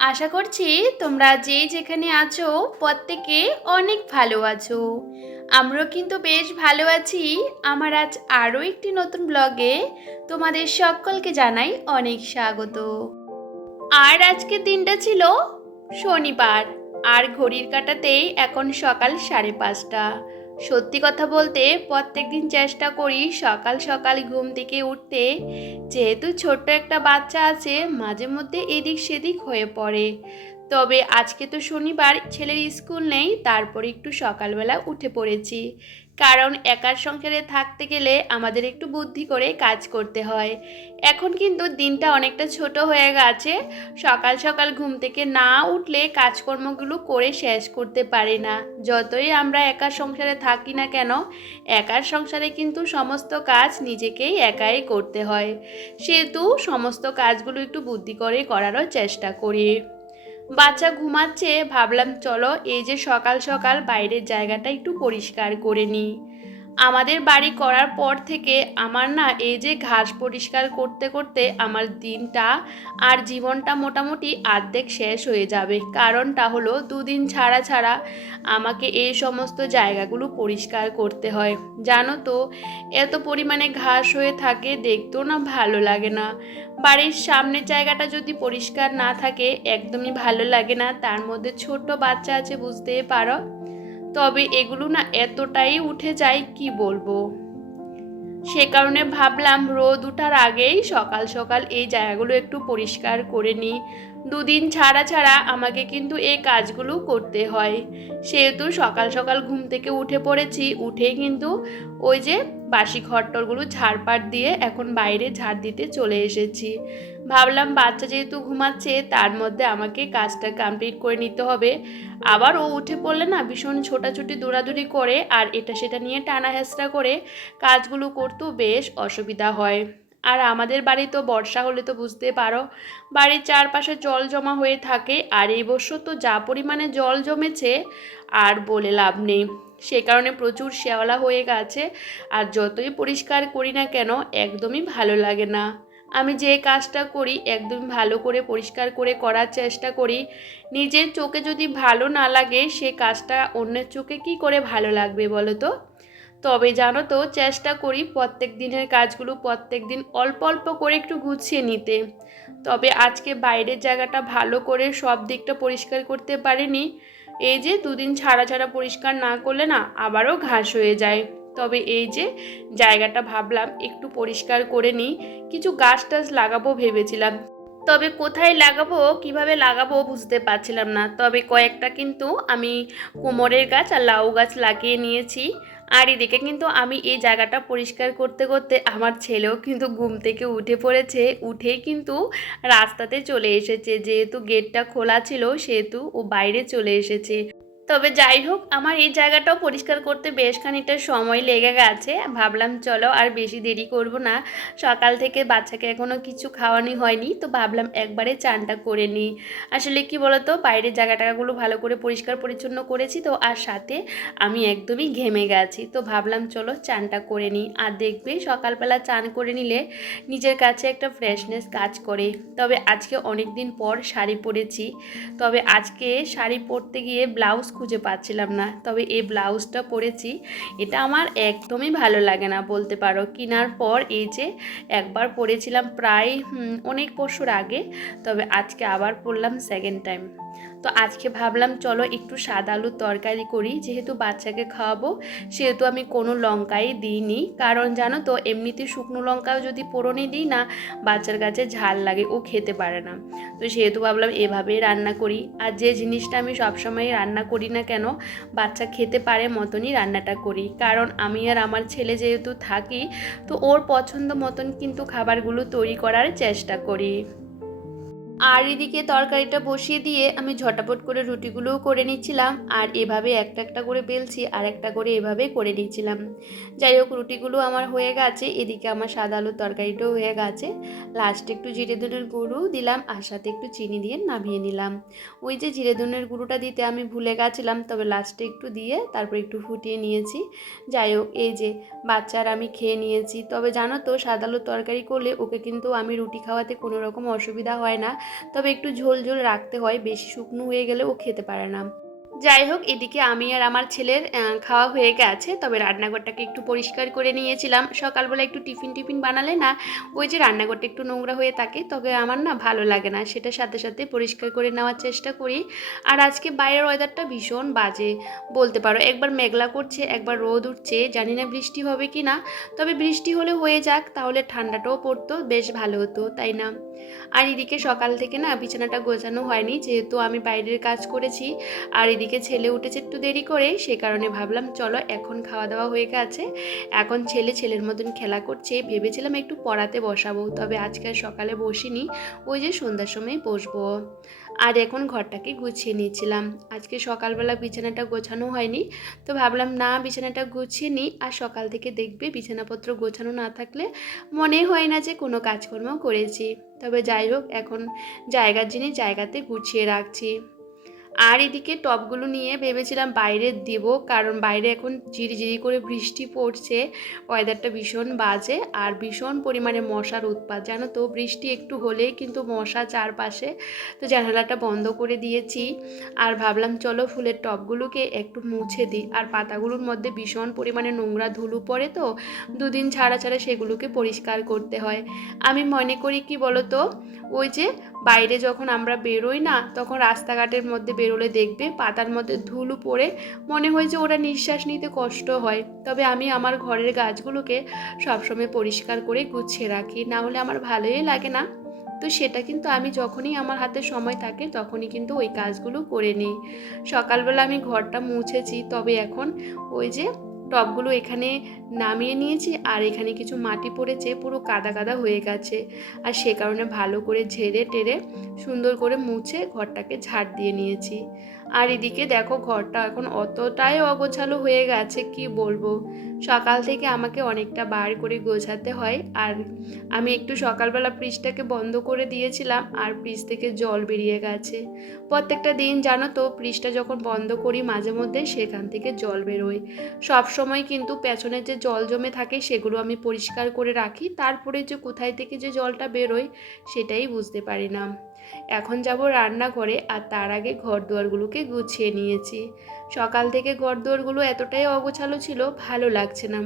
আশা করছি তোমরা যে যেখানে আছো প্রত্যেকে অনেক ভালো আছো। আমরাও কিন্তু বেশ ভালো আছি। আমার আজ আরও একটি নতুন ব্লগে তোমাদের সকলকে জানাই অনেক স্বাগত। আর আজকের দিনটা ছিল শনিবার। আর ঘড়ির কাটাতেই এখন সকাল সাড়ে পাঁচটা। সত্যি কথা বলতে প্রত্যেক দিন চেষ্টা করি সকাল সকাল ঘুম থেকে উঠতে। যেহেতু ছোট্ট একটা বাচ্চা আছে, মাঝে মধ্যে এদিক সেদিক হয়ে পড়ে। তবে আজকে তো শনিবার, ছেলের স্কুল নেই, তারপর একটু সকালবেলা উঠে পড়েছি। কারণ একার সংসারে থাকতে গেলে আমাদের একটু বুদ্ধি করে কাজ করতে হয়। এখন কিন্তু দিনটা অনেকটা ছোট হয়ে গেছে। সকাল সকাল ঘুম থেকে না উঠলে কাজকর্মগুলো করে শেষ করতে পারি না। যতই আমরা একার সংসারে থাকি না কেন, একার সংসারে কিন্তু সমস্ত কাজ নিজেকেই একাই করতে হয়। সেহেতু সমস্ত কাজগুলো একটু বুদ্ধি করে করারও চেষ্টা করি। বাচ্চা ঘুমাচ্ছে ভাবলাম চলো এই যে সকাল সকাল বাইরের জায়গাটা একটু পরিষ্কার করে নিই। আমাদের বাড়ি করার পর থেকে আমার না এই যে ঘাস পরিষ্কার করতে করতে আমার দিনটা আর জীবনটা মোটামুটি আর্ধেক শেষ হয়ে যাবে। কারণটা হলো দুদিন ছাড়া ছাড়া আমাকে এই সমস্ত জায়গাগুলো পরিষ্কার করতে হয়। জানো তো, এত পরিমাণে ঘাস হয়ে থাকে দেখতেও না ভালো লাগে না। বাড়ির সামনের জায়গাটা যদি পরিষ্কার না থাকে, একদমই ভালো লাগে না। তার মধ্যে ছোট বাচ্চা আছে, বুঝতেই পারো? তবে এগুলো না এতটাই উঠে যায় কি বলব? সে কারণে ভাবলাম রোদ উঠার আগেই সকাল সকাল এই জায়গাগুলো একটু পরিষ্কার করে নিই। দুদিন ছাড়া ছাড়া আমাকে কিন্তু এই কাজগুলো করতে হয়। সেহেতু সকাল সকাল ঘুম থেকে উঠে পড়েছি, উঠেই কিন্তু ওই যে বাসি খট্টরগুলো ঝাড়পাট দিয়ে এখন বাইরে ঝাড় দিতে চলে এসেছি। ভাবলাম বাচ্চা যেহেতু ঘুমাচ্ছে, তার মধ্যে আমাকে কাজটা কমপ্লিট করে নিতে হবে। আবার ও উঠে পড়লে না ভীষণ ছোটাছুটি, দৌড়াদৌড়ি করে আর এটা সেটা নিয়ে টানা হেঁচড়া করে কাজগুলো করতেও বেশ অসুবিধা হয়। আর আমাদের বাড়ি তো বর্ষা হলে তো বুঝতে পারো, বাড়ির চারপাশে জল জমা হয়ে থাকে আর এই বছর তো যা পরিমাণে জল জমেছে, আর বলে লাভ নেই। সে কারণে প্রচুর শেওলা হয়ে গেছে, আর যতই পরিষ্কার করি না কেন, একদমই ভালো লাগে না। আমি যে কাজটা করি, একদম ভালো করে পরিষ্কার করে করার চেষ্টা করি। নিজের চোখে যদি ভালো না লাগে, সে কাজটা অন্যের চোখে কি করে ভালো লাগবে বলো তো? তবে জানো তো, চেষ্টা করি প্রত্যেক দিনের কাজগুলো প্রত্যেক দিন অল্প অল্প করে একটু গুছিয়ে নিতে। তবে আজকে বাইরের জায়গাটা ভালো করে সব দিকটা পরিষ্কার করতে পারিনি। এই যে দুদিন ছাড়া ছাড়া পরিষ্কার না করলে না আবারও ঘাস হয়ে যায়। তবে এই যে জায়গাটা ভাবলাম একটু পরিষ্কার করে নিই, কিছু গাছ টাছ লাগাবো ভেবেছিলাম। তবে কোথায় লাগাবো, কীভাবে লাগাবো বুঝতে পারছিলাম না। তবে কয়েকটা কিন্তু আমি কোমরের গাছ আর লাউ গাছ লাগিয়ে নিয়েছি। আর এদিকে কিন্তু আমি এই জায়গাটা পরিষ্কার করতে করতে আমার ছেলেও কিন্তু ঘুম থেকে উঠে পড়েছে। উঠে কিন্তু রাস্তাতে চলে এসেছে। যেহেতু গেটটা খোলা ছিল, সেহেতু ও বাইরে চলে এসেছে। তবে যাই হোক, আমার এই জায়গাটাও পরিষ্কার করতে বেশ খানিকটা সময় লেগে গেছে। ভাবলাম চলো আর বেশি দেরি করব না। সকাল থেকে বাচ্চাকে এখনও কিছু খাওয়ানি হয়নি, তো ভাবলাম একবারে চানটা করে নিই। আসলে কি বলতো, বাইরের জায়গাটাগুলো ভালো করে পরিষ্কার পরিচ্ছন্ন করেছি তো, আর সাথে আমি একদমই ঘেমে গেছি। তো ভাবলাম চলো চানটা করে নিই। আর দেখবে সকালবেলা চান করে নিলে নিজের কাছে একটা ফ্রেশনেস কাজ করে। তবে আজকে অনেক দিন পর শাড়ি পরেছি। তবে আজকে শাড়ি পরতে গিয়ে ব্লাউজ খুঁজে পাচ্ছিলাম না। তবে এই ব্লাউজটা পরেছি। এটা আমার একদমই ভালো লাগে না বলতে পারো। কেনার পর এই যে একবার পরেছিলাম প্রায় অনেক বছর আগে। তবে আজকে আবার পরলাম সেকেন্ড টাইম তো আজকে ভাবলাম, চলো একটু সাদা আলুর তরকারি করি। যেহেতু বাচ্চাকে খাওয়াবো, সেহেতু আমি কোনো লঙ্কাই দিইনি। কারণ জানো তো, এমনিতে শুকনো লঙ্কাও যদি পোড়নে দিই না, বাচ্চার কাছে ঝাল লাগে, ও খেতে পারে না। তো সেহেতু ভাবলাম, এভাবেই রান্না করি। আর যে জিনিসটা আমি সবসময় রান্না করি না কেন, বাচ্চা খেতে পারে মতনই রান্নাটা করি। কারণ আমি আর আমার ছেলে যেহেতু থাকি, তো ওর পছন্দ মতন কিন্তু খাবারগুলো তৈরি করার চেষ্টা করি। আর এদিকে তরকারিটা বসিয়ে দিয়ে আমি ঝটাপট করে রুটিগুলোও করে নিচ্ছিলাম, আর এভাবে একটা একটা করে বেলছি আর একটা করে এভাবে করে নিচ্ছিলাম। যাই হোক, রুটিগুলো আমার হয়ে গেছে, এদিকে আমার সাদা আলুর তরকারিটাও হয়ে গেছে। লাস্টে একটু জিরে ধনের গুঁড়ো দিলাম, আর সাথে একটু চিনি দিয়ে নামিয়ে নিলাম। ওই যে জিরে ধনের গুঁড়োটা দিতে আমি ভুলে গেছিলাম, তবে লাস্টে একটু দিয়ে তারপর একটু ফুটিয়ে নিয়েছি। যাই হোক, এই যে বাচ্চার আমি খেয়ে নিয়েছি। তবে জানো তো, সাদা আলুর তরকারি করলে ওকে কিন্তু আমি রুটি খাওয়াতে কোনো রকম অসুবিধা হয় না। তবে একটু ঝোল ঝোল রাখতে হয় বেশি শুকনো হয়ে গেলে ও খেতে পারে না। যাই হোক, এদিকে আমি আর আমার ছেলের খাওয়া হয়ে গেছে। তবে রান্নাঘরটাকে একটু পরিষ্কার করে নিয়েছিলাম। সকালবেলা একটু টিফিন টিফিন বানালে না, ওই যে রান্নাঘরটা একটু নোংরা হয়ে থাকে, তবে আমার না ভালো লাগে না। সেটা সাথে সাথে পরিষ্কার করে নেওয়ার চেষ্টা করি। আর আজকে বাইরের ওয়েদারটা ভীষণ বাজে। বলতে পারো, একবার মেঘলা করছে, একবার রোদ উঠছে, জানি না বৃষ্টি হবে কি না তবে বৃষ্টি হলে হয়ে যাক, তাহলে ঠান্ডাটাও পড়তো, বেশ ভালো হতো, তাই না? আর এদিকে সকাল থেকে না বিছানাটা গোছানো হয়নি, যেহেতু আমি বাইরের কাজ করেছি। আর এদিকে ছেলে উঠেছে একটু দেরি করে, সে কারণে ভাবলাম চলো এখন খাওয়া দাওয়া হয়ে গেছে। এখন ছেলে ছেলের মতন খেলা করছে, ভেবেছিলাম একটু পড়াতে বসাবো, তবে আজকে আর সকালে বসিনি, ওই যে সন্ধ্যার সময় বসবো। আর এখন ঘরটাকে গুছিয়ে নিয়েছিলাম আজকে সকালবেলা বিছানাটা গোছানো হয়নি, তো ভাবলাম না, বিছানাটা গুছিয়ে নিই, আর সকাল থেকে দেখবে বিছানাপত্র গোছানো না থাকলে মনে হয় না যে কোনো কাজকর্ম করেছি। তবে যাই হোক, এখন জায়গার জিনিস জায়গাতে গুছিয়ে রাখছি। আর এদিকে টবগুলো নিয়ে ভেবেছিলাম বাইরে দেব, কারণ বাইরে এখন ঝিরিঝিরি করে বৃষ্টি পড়ছে। ওয়েদারটা ভীষণ বাজে আর ভীষণ পরিমাণে মশার উৎপাত। জানো তো, বৃষ্টি একটু হলেই কিন্তু মশা চারপাশে। তো জানালাটা বন্ধ করে দিয়েছি আর ভাবলাম চলো ফুলের টবগুলোকে একটু মুছে দিই। আর পাতাগুলোর মধ্যে ভীষণ পরিমাণে নোংরা ধুলো পড়ে তো, দুদিন ছাড়া ছাড়া সেগুলোকে পরিষ্কার করতে হয়। আমি মনে করি কি বলো তো ওই যে বাইরে যখন আমরা বেরোই না, তখন রাস্তাঘাটের মধ্যে বেরোলে দেখবে পাতার মধ্যে ধুলো পড়ে মনে হয় যে ওরা নিঃশ্বাস নিতে কষ্ট হয়। তবে আমি আমার ঘরের গাছগুলোকে সবসময় পরিষ্কার করে গুছিয়ে রাখি, না হলে আমার ভালোই লাগে না। তো সেটা কিন্তু আমি যখনই আমার হাতে সময় থাকে তখনই কিন্তু ওই কাজগুলো করে নিই। সকালবেলা আমি ঘরটা মুছেছি, তবে এখন ওই যে টবগুলো এখানে নামিয়ে নিয়েছি আর এখানে কিছু মাটি পড়েছে, পুরো কাদা কাদা হয়ে গেছে। আর সে কারণে ভালো করে ঝেড়ে টেরে সুন্দর করে মুছে ঘরটাকে ঝাড় দিয়ে নিয়েছি। আর এদিকে দেখো ঘরটা এখন অতটাই অগোছালো হয়ে গেছে, কি বলব? সকাল থেকে আমাকে অনেকটা বার করে গোছাতে হয়। আর আমি একটু সকালবেলা ফ্রিজটাকে বন্ধ করে দিয়েছিলাম, আর ফ্রিজ থেকে জল বেরিয়ে গেছে। প্রত্যেকটা দিন জানো তো, ফ্রিজটা যখন বন্ধ করি মাঝে মধ্যে সেখান থেকে জল বেরোয়। সব সময় কিন্তু পেছনে যে জল জমে থাকে সেগুলো আমি পরিষ্কার করে রাখি, তারপরে যে কোথায় থেকে যে জলটা বেরোয় সেটাই বুঝতে পারি না। এখন যাব রান্না করে আর তার আগে ঘর দুয়ারগুলোকে গুছিয়ে নিয়েছি। সকাল থেকে ঘর দুয়ারগুলো এতটাই অগোছালো ছিল, ভালো লাগছে না।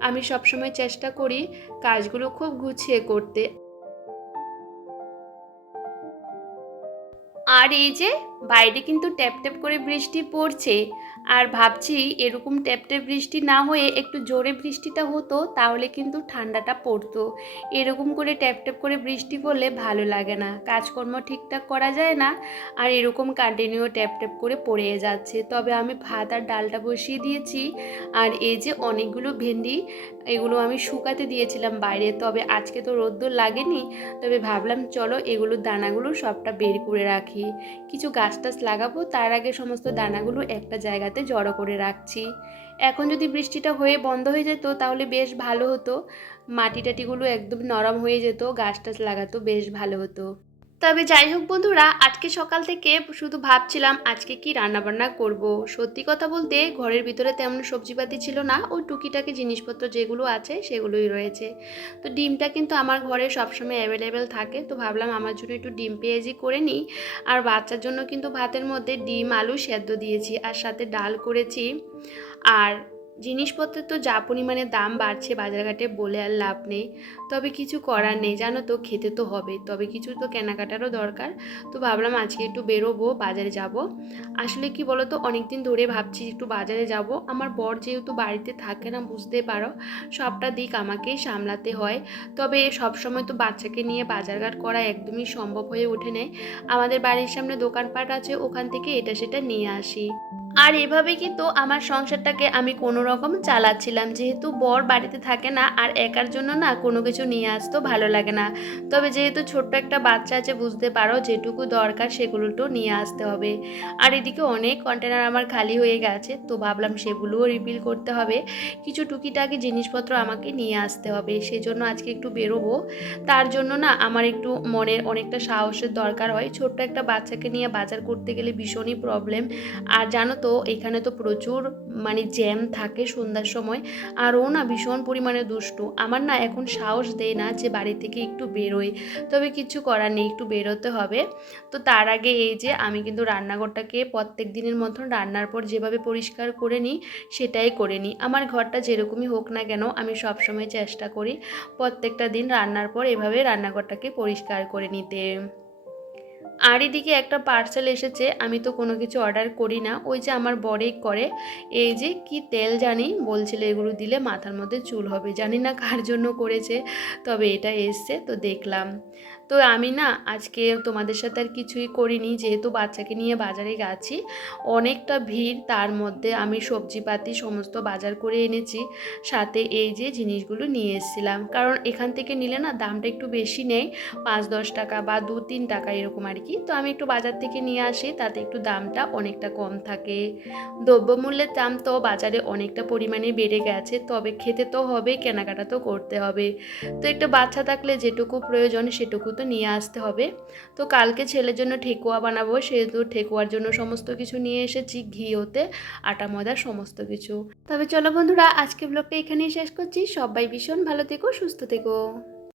আমি সবসময় চেষ্টা করি কাজগুলো খুব গুছিয়ে করতে। আর এই যে বাইরে কিন্তু ট্যাপ ট্যাপ করে বৃষ্টি পড়ছে। আর ভাবছি এরকম ট্যাপ ট্যাপ বৃষ্টি না হয়ে একটু জোরে বৃষ্টিটা হতো, তাহলে কিন্তু ঠান্ডাটা পড়তো। এরকম করে ট্যাপ ট্যাপ করে বৃষ্টি পড়লে ভালো লাগে না। কাজকর্ম ঠিকঠাক করা যায় না, আর এরকম কন্টিনিউ ট্যাপ ট্যাপ করে পড়ে যাচ্ছে। তবে আমি ভাত আর ডালটা বসিয়ে দিয়েছি, আর এই যে অনেকগুলো ভেন্ডি, এগুলো আমি শুকাতে দিয়েছিলাম বাইরে। তবে আজকে তো রোদ্দুর লাগেনি, তবে ভাবলাম চলো এগুলোর দানাগুলো সবটা বের করে রাখি। কিছু গাছ টাছ লাগাবো, তার আগে সমস্ত দানাগুলো একটা জায়গাতে জড়ো করে রাখছি। এখন যদি বৃষ্টিটা হয়ে বন্ধ হয়ে যেত, তাহলে বেশ ভালো হতো। মাটি টাটিগুলো একদম নরম হয়ে যেত, গাছ টাছ লাগাতো বেশ ভালো হতো। তবে যাই হোক বন্ধুরা, আজকে সকাল থেকে শুধু ভাবছিলাম আজকে কি রান্নাবান্না করব। সত্যি কথা বলতে ঘরের ভিতরে তেমন সবজিপাতি ছিল না ওই টুকিটাকি জিনিসপত্র যেগুলো আছে সেগুলোই রয়েছে। তো ডিমটা কিন্তু আমার ঘরে সবসময় অ্যাভেলেবেল থাকে, তো ভাবলাম আমার জন্য একটু ডিম পেঁয়াজি করে নিই। আর বাচ্চার জন্য কিন্তু ভাতের মধ্যে ডিম, আলু সেদ্ধ দিয়েছি, আর সাথে ডাল করেছি। আর জিনিসপত্রের তো যা পরিমাণে দাম বাড়ছে বাজারঘাটে বলে আর লাভ নেই। তবে কিছু করার নেই, জানো তো, খেতে তো হবে। তবে কিছু তো কেনাকাটারও দরকার। তো ভাবলাম আজকে একটু বেরোবো, বাজারে যাব। আসলে কি বলো তো অনেক দিন ধরে ভাবছি একটু বাজারে যাব। আমার বর যেহেতু বাড়িতে থাকে না, বুঝতে পারো, সবটা দিক আমাকেই সামলাতে হয়। তবে সব সময় তো বাচ্চাকে নিয়ে বাজারঘাট করা একদমই সম্ভব হয়ে ওঠে নেই। আমাদের বাড়ির সামনে দোকানপাট আছে, ওখান থেকে এটা সেটা নিয়ে আসি। আর এভাবে কিন্তু আমার সংসারটাকে আমি কোনো রকম চালাচ্ছিলাম। যেহেতু বর বাড়িতে থাকে না, আর একার জন্য না কোনো কিছু নিয়ে আসতো, ভালো লাগে না। তবে যেহেতু ছোট্ট একটা বাচ্চা আছে, বুঝতে পারো যেটুকু দরকার সেগুলো তো নিয়ে আসতে হবে। আর এদিকে অনেক কন্টেনার আমার খালি হয়ে গেছে, তো ভাবলাম সেগুলোও রিফিল করতে হবে। কিছু টুকিটাকি জিনিসপত্র আমাকে নিয়ে আসতে হবে, সেজন্য আজকে একটু বেরোবো। তার জন্য না আমার একটু মনের অনেকটা সাহসের দরকার হয়। ছোট্ট একটা বাচ্চাকে নিয়ে বাজার করতে গেলে ভীষণই প্রবলেম আর জানো তো, এখানে তো প্রচুর মানে জ্যাম থাকে সন্ধ্যার সময়। আর ও না ভীষণ পরিমাণে দুষ্টু। আমার না এখন সাহস দেয় না যে বাড়ি থেকে একটু বেরোই। তবে কিছু করার নেই, একটু বেরোতে হবে। তো তার আগে এই যে আমি কিন্তু রান্নাঘরটাকে প্রত্যেক দিনের মতন রান্নার পর যেভাবে পরিষ্কার করে নিই, সেটাই করে নিই। আমার ঘরটা যেরকমই হোক না কেন, আমি সবসময় চেষ্টা করি প্রত্যেকটা দিন রান্নার পর এভাবে রান্নাঘরটাকে পরিষ্কার করে নিতে। আর এদিকে একটা পার্সেল এসেছে, আমি তো কোনো কিছু অর্ডার করি না। ওই যে আমার বরেই করে, এই যে কি তেল জানি, বলছিল এগুলো দিলে মাথার মধ্যে চুল হবে। জানি না কার জন্য করেছে, তবে এটা এসছে, তো দেখলাম। তো আমি না আজকে তোমাদের সাথে আর কিছুই করিনি, যেহেতু বাচ্চাকে নিয়ে বাজারে গেছি। অনেকটা ভিড়, তার মধ্যে আমি সবজিপাতি সমস্ত বাজার করে এনেছি। সাথে এই যে জিনিসগুলো নিয়ে এসেছিলাম। কারণ এখান থেকে নিলে না দামটা একটু বেশি নেই পাঁচ, দশ টাকা বা দু, তিন টাকা এরকম আর কি। তো আমি একটু বাজার থেকে নিয়ে আসি, তাতে একটু দামটা অনেকটা কম থাকে। দ্রব্যমূল্যের দাম তো বাজারে অনেকটা পরিমাণে বেড়ে গেছে, তবে খেতে তো হবে, কেনাকাটা তো করতে হবে। তো একটা বাচ্চা থাকলে যেটুকু প্রয়োজন সেটুকু তো নিয়ে আসতে হবে। তো কালকে ছেলের জন্য ঠেকুয়া বানাবো, সেহেতু ঠেকুয়ার জন্য সমস্ত কিছু নিয়ে এসেছি ঘি হতে আটা ময়দার সমস্ত কিছু। তবে চলো বন্ধুরা, আজকে ব্লগটা এখানেই শেষ করছি। সবাই ভীষণ ভালো থেকো, সুস্থ থেকো।